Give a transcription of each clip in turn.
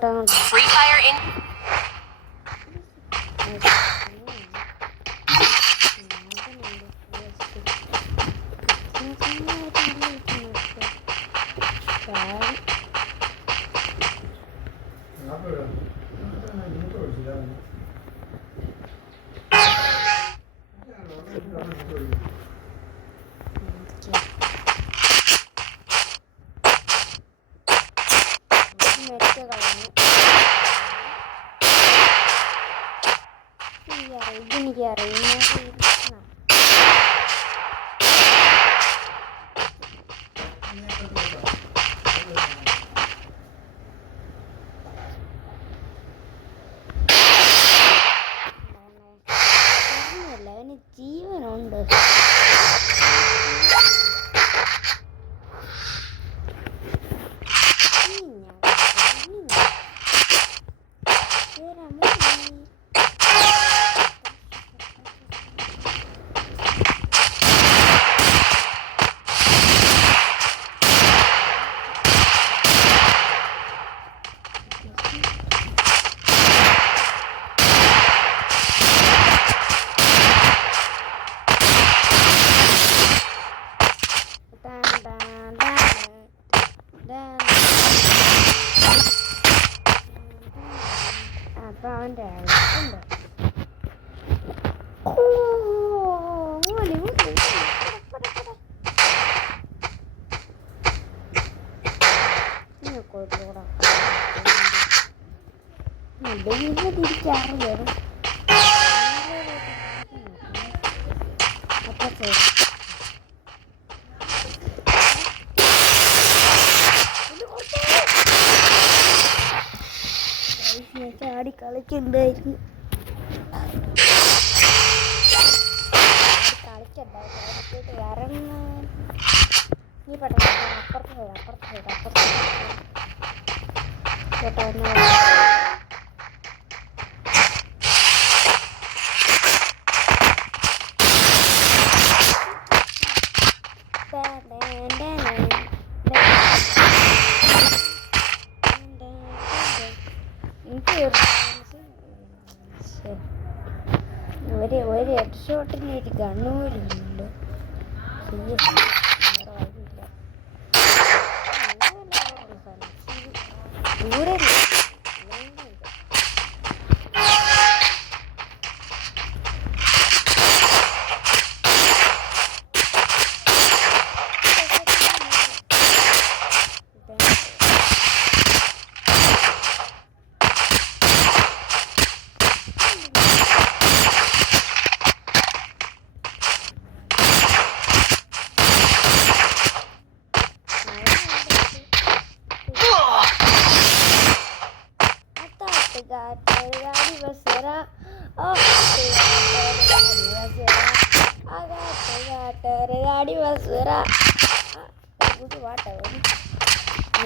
Free fire in. ജീവനുണ്ട്. അപ്പൊ അവൻ്റെ തിരിച്ചറിയാം. ചാടി കളിക്കുന്നുണ്ടായിരുന്നു. കളിക്കണ്ടായിരുന്നു ഇറങ്ങാൻ. നീ പെട്ടെന്ന് അപ്പുറത്ത് കേട്ടോ. ഒരു ഹെഡ് ഷോട്ടിന് ഒരു ഗണ്ണൂരുണ്ട്. ദൂരെ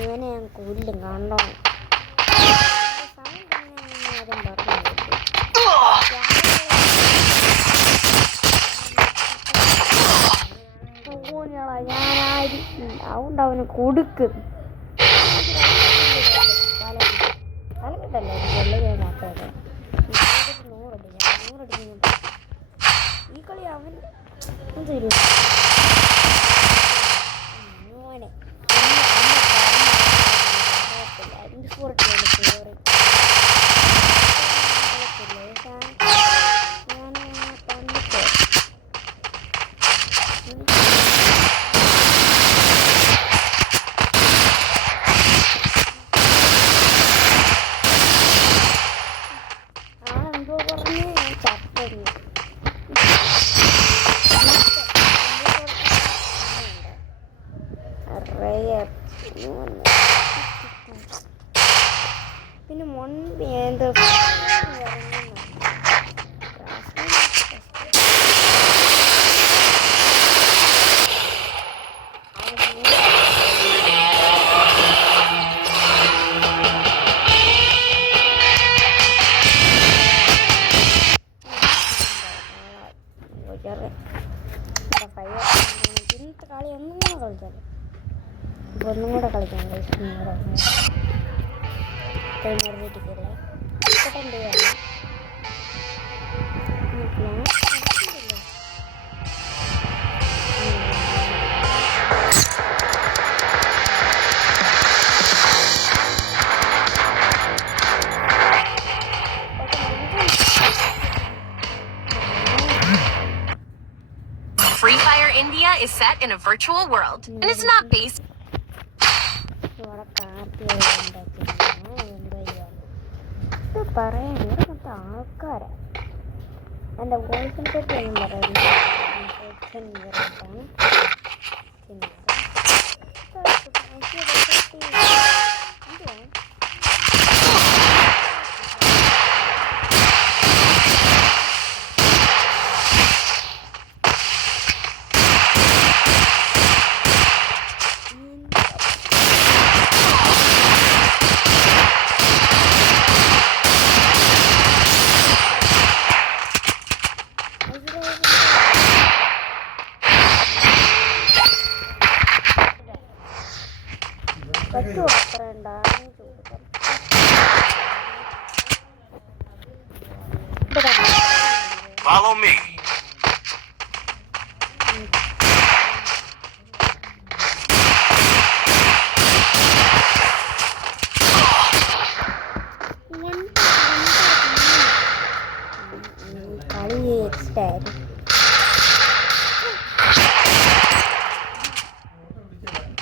ഇവനെ ഞാൻ കൊല്ലും കണ്ടോ. അതുകൊണ്ട് അവന് കൊടുക്കും. തലക്കിട്ടല്ലേ ഈ കളി അവൻ തരും. മോനെ ആണെന്തോ പറഞ്ഞ് ചത്തത്. പിന്നെ മുൻപ് എന്താ ഇന്നത്തെ കളി ഒന്നും കൂടെ കളിച്ചാലോ. ഒന്നും കൂടെ കളിക്കാം. മറിഞ്ഞിട്ടില്ലേ ഇപ്പോട്ടെന്ത് വേണം Free Fire India is set in a virtual world, and it's not based. ഇവിടെ കാർത്തി ഇത് പറയാൻ ഇവിടെ മൊത്തം ആൾക്കാരാ എൻ്റെ വോയിസിനെ പറ്റി ഒന്നും പറയുന്നത് പറ്റുമോ അത്ര ഉണ്ടാകും Follow me. കളി എക്സ്റ്റായി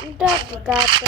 ഇതാക്കി കാറ്റ്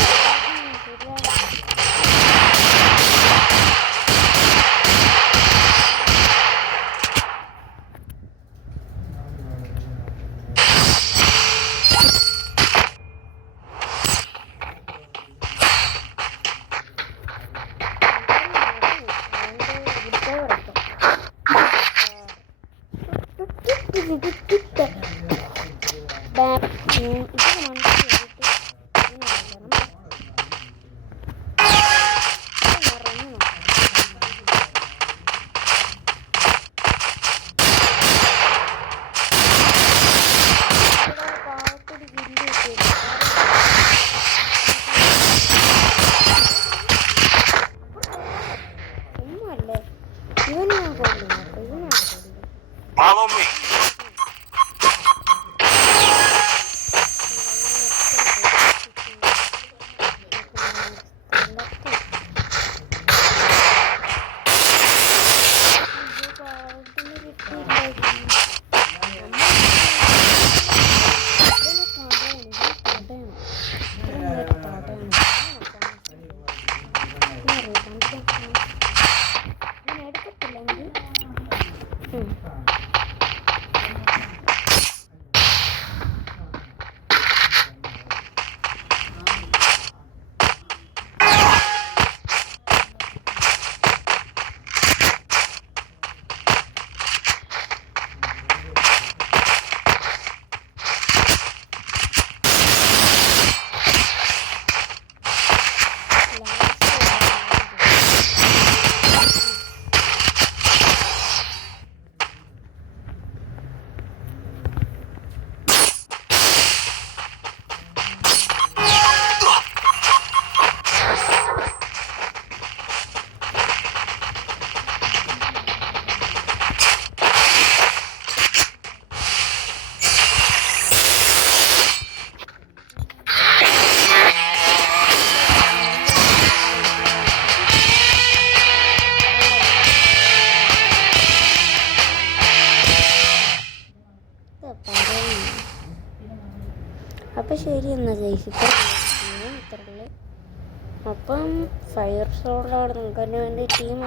Follow me. അപ്പം ശരി എന്നാൽ ജയിച്ചിട്ട് ഇത്രയുള്ളൂ. അപ്പം ഫയർ സോളാണ് നിങ്ങൾക്ക് തന്നെ വേണ്ടി ടീം